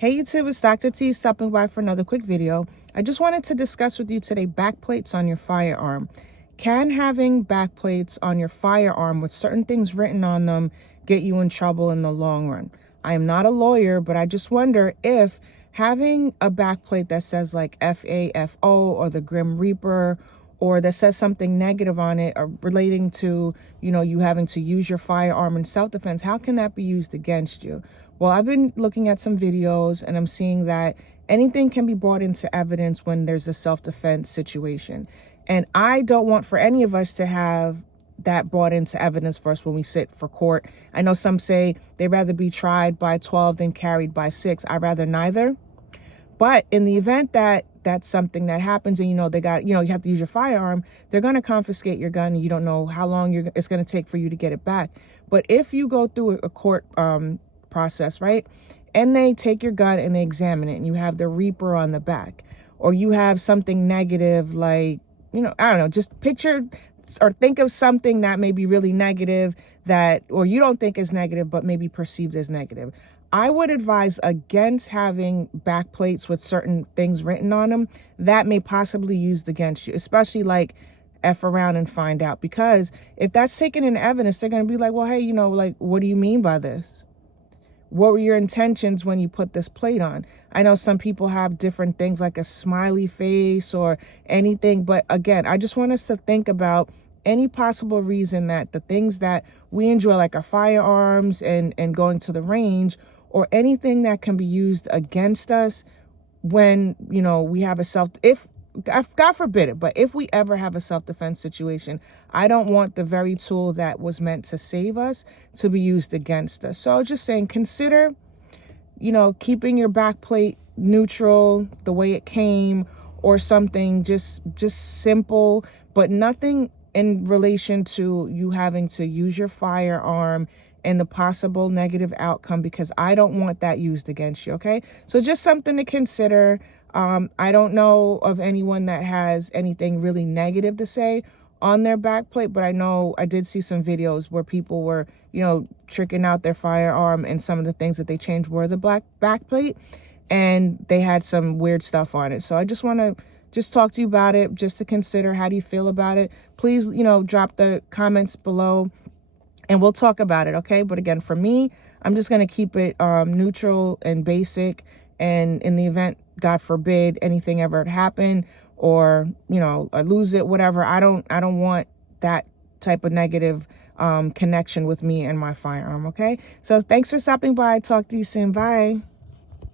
Hey YouTube, it's Dr. T stopping by for another quick video. I just wanted to discuss with you today backplates on your firearm. Can having backplates on your firearm with certain things written on them get you in trouble in the long run? I am not a lawyer, but I just wonder if having a backplate that says like FAFO or the Grim Reaper, or that says something negative on it or relating to, you having to use your firearm in self-defense, how can that be used against you? Well, I've been looking at some videos and I'm seeing that anything can be brought into evidence when there's a self-defense situation. And I don't want for any of us to have that brought into evidence for us when we sit for court. I know some say they'd rather be tried by 12 than carried by 6. I'd rather neither. But in the event that that's something that happens and, you have to use your firearm, they're going to confiscate your gun and you don't know how long it's going to take for you to get it back. But if you go through a court process, right, and they take your gun and they examine it and you have the Reaper on the back, or you have something negative like, I don't know, just picture or think of something that may be really negative or you don't think is negative, but maybe perceived as negative. I would advise against having backplates with certain things written on them that may possibly be used against you, especially like F around and find out. Because if that's taken in evidence, they're going to be like, well, hey, what do you mean by this? What were your intentions when you put this plate on? I know some people have different things like a smiley face or anything. But again, I just want us to think about any possible reason that the things that we enjoy, like our firearms and going to the range, or anything that can be used against us when, we have if God forbid it, but if we ever have a self-defense situation, I don't want the very tool that was meant to save us to be used against us. So just saying, consider, keeping your backplate neutral, the way it came, or something just simple, but nothing in relation to you having to use your firearm and the possible negative outcome, because I don't want that used against you, okay? So just something to consider. I don't know of anyone that has anything really negative to say on their backplate, but I know I did see some videos where people were, tricking out their firearm, and some of the things that they changed were the black backplate, and they had some weird stuff on it. So I just want to talk to you about it, just to consider. How do you feel about it? Please, drop the comments below and we'll talk about it, okay? But again, for me, I'm just going to keep it neutral and basic. And in the event, God forbid, anything ever happen, or, I lose it, whatever, I don't want that type of negative connection with me and my firearm, okay? So thanks for stopping by. Talk to you soon. Bye.